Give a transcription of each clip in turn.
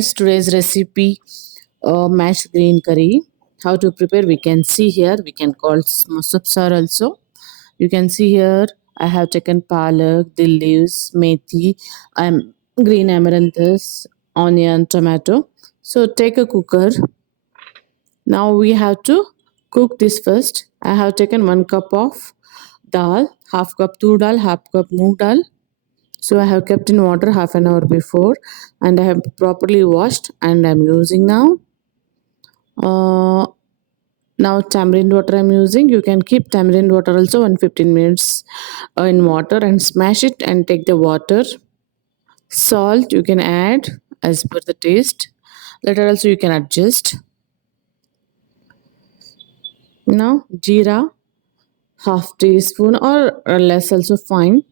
Friends, today's recipe mashed green curry. How to prepare? We can see here. We can call Soppu Saaru also. You can see here. I have taken palak, dill leaves, methi, green amaranthus, onion, tomato. So take a cooker. Now we have to cook this first. I have taken 1 cup of dal, half cup tur dal, half cup moong dal. So I have kept in water half an hour before and I have properly washed and I'm using now. Uh, Now tamarind water I'm using. You can keep tamarind water also 115 minutes in water and smash it and take the water. Salt you can add as per the taste. Later also you can adjust. Now jeera half teaspoon or less also fine.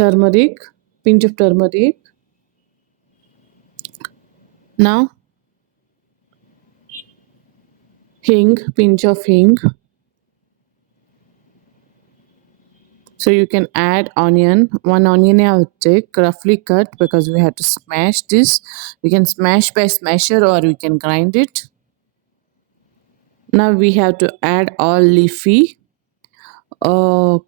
Turmeric, pinch of turmeric. Now hing, pinch of hing. So you can add onion. One onion I will take roughly cut because we have to smash this. We can smash by smasher or we can grind it. Now we have to add all leafy. Uh,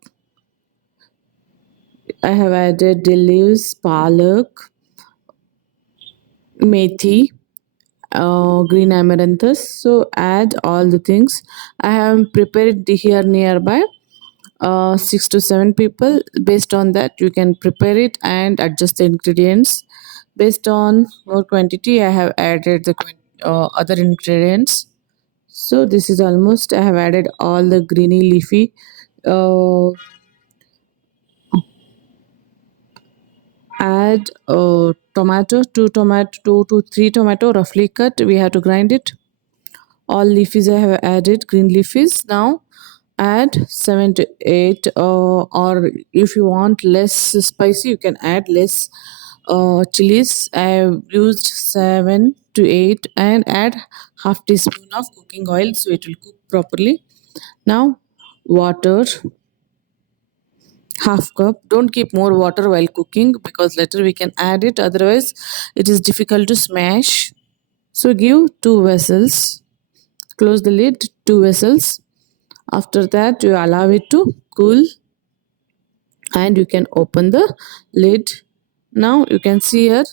I have added the leaves, palak, methi, green amaranthus. So add all the things. I have prepared here nearby 6 to 7 people. Based on that you can prepare it and adjust the ingredients. Based on more quantity I have added the other ingredients. So this is almost I have added all the greeny leafy. Add tomato, two to three tomato roughly cut. We have to grind it. All leafies I have added, green leafies. Now add 7 to 8 or if you want less spicy you can add less chilies. I have used 7 to 8 and add half teaspoon of cooking oil so it will cook properly. Now water half cup. Don't keep more water while cooking because later we can add it, otherwise it is difficult to smash. So give 2 vessels, close the lid, 2 vessels. After that you allow it to cool and you can open the lid. Now you can see here,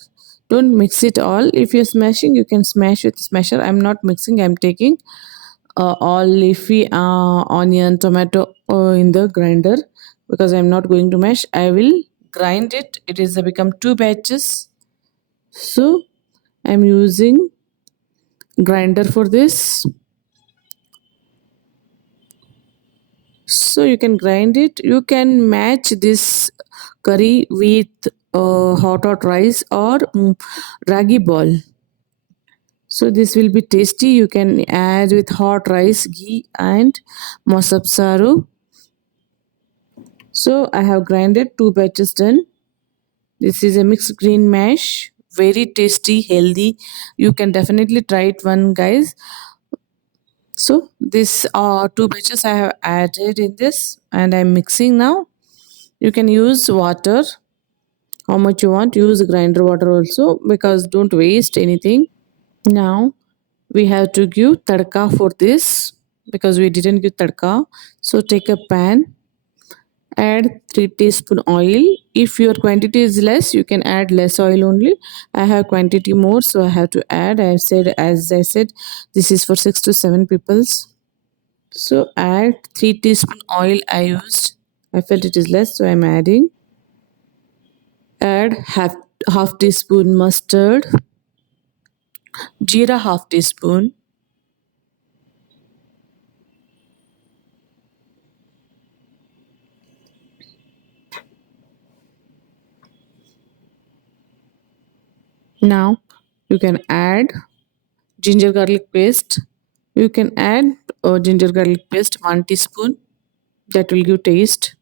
don't mix it all. If you're smashing you can smash with smasher. I'm not mixing, I'm taking all leafy onion tomato in the grinder because I'm not going to mash. I will grind it. It is become 2 batches, so I'm using grinder for this. So you can grind it. You can match this curry with hot rice or ragi ball. So this will be tasty. You can add with hot rice, ghee and Soppu Saaru. So I have grinded 2 batches done. This is a mixed green mash. Very tasty, healthy. You can definitely try it one, guys. So this 2 batches I have added in this and I'm mixing now. You can use water. How much you want, use grinder water also because don't waste anything. Now we have to give tadka for this because we didn't give tadka. So take a pan, add 3 teaspoon oil. If your quantity is less you can add less oil only. I have quantity more so I have to add. As I said this is for 6 to 7 peoples. So add 3 teaspoon oil I used. I felt it is less so I'm adding. Add half teaspoon mustard, jeera half teaspoon. Now you can add ginger garlic paste. You can add ginger garlic paste 1 teaspoon. That will give taste.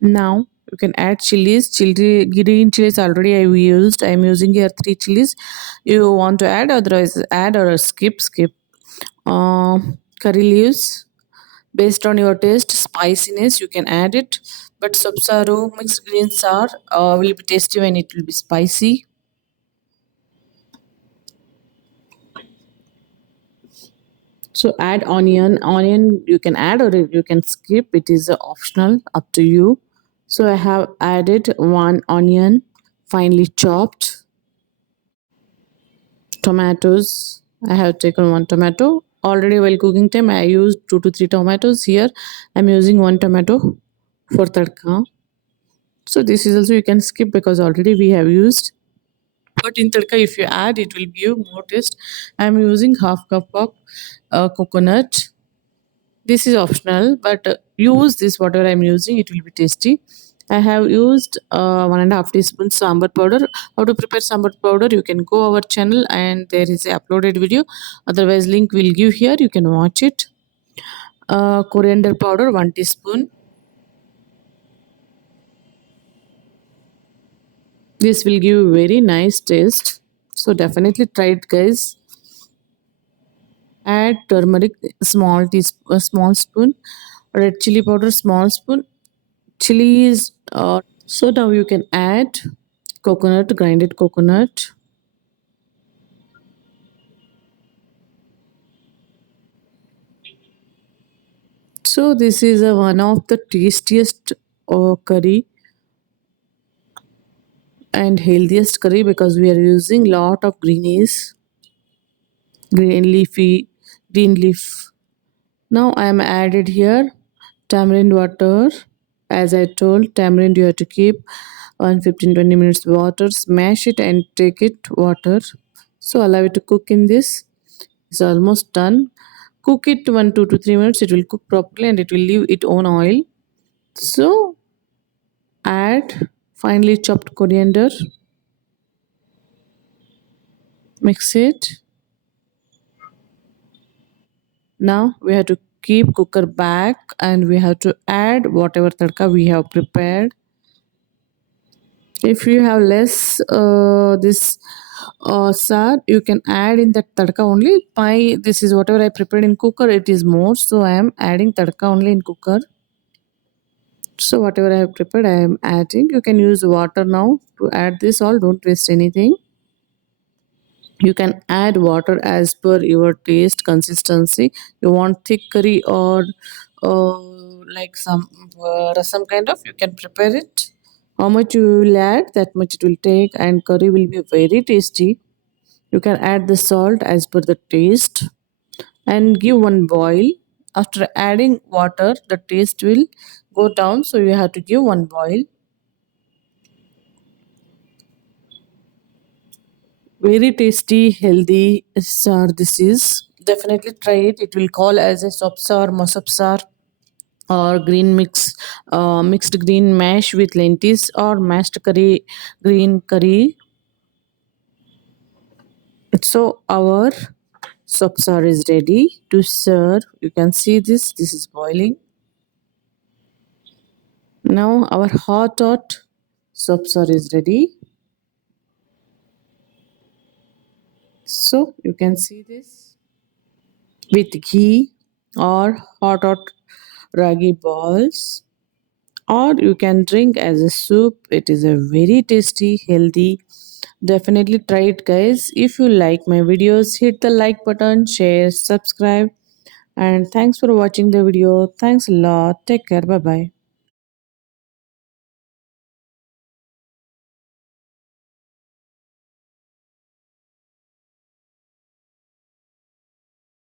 Now you can add chilies. Green chilies already I used. I am using here 3 chilies. You want to add, otherwise add or skip. Curry leaves. Based on your taste, spiciness, you can add it. But Soppu Saaru mixed greens are will be tasty when it will be spicy. So add onion. Onion you can add or you can skip. It is optional, up to you. So I have added one onion, finely chopped. Tomatoes. I have taken one tomato. Already while cooking time, I used 2 to 3 tomatoes. Here, I'm using one tomato for tadka. So this is also you can skip because already we have used. But in tadka, if you add, it will give more taste. I'm using half cup of coconut. This is optional, but use this whatever I'm using. It will be tasty. I have used 1.5 teaspoon sambar powder. How to prepare sambar powder? You can go our channel and there is a uploaded video. Otherwise, link will give here. You can watch it. Coriander powder 1 teaspoon. This will give very nice taste. So definitely try it, guys. Add turmeric small spoon. Red chili powder small spoon. Chilies. So now you can add coconut, grinded coconut. So this is one of the tastiest curry and healthiest curry because we are using lot of greenies, green leafy, green leaf. Now I am added here tamarind water. As I told, tamarind you have to keep on 15-20 minutes water, smash it and take it water. So allow it to cook in this. It's almost done. Cook it 1 2 to 3 minutes. It will cook properly and it will leave its own oil. So add finely chopped coriander. Mix it. Now we have to keep cooker back and we have to add whatever tadka we have prepared. If you have less this sar, you can add in that tadka only. My this is whatever I prepared in cooker. It is more, so I am adding tadka only in cooker. So whatever I have prepared, I am adding. You can use water now to add this all. Don't waste anything. You can add water as per your taste consistency. You want thick curry or uh, like some rasam kind of. You can prepare it. How much you will add, that much it will take, and curry will be very tasty. You can add the salt as per the taste and give one boil. After adding water, the taste will go down, so you have to give one boil. Very tasty, healthy sar this is. Definitely try it. It will call as a sop sar, masop sar, or green mixed green mash with lentils or mashed curry, green curry. So our sop sar is ready to serve. You can see this. This is boiling. Now our hot sop sar is ready. So you can see this with ghee or hot ragi balls, or you can drink as a soup. It is a very tasty, healthy. Definitely try it, guys. If you like my videos, hit the like button, share, subscribe, and thanks for watching the video. Thanks a lot. Take care. Bye bye.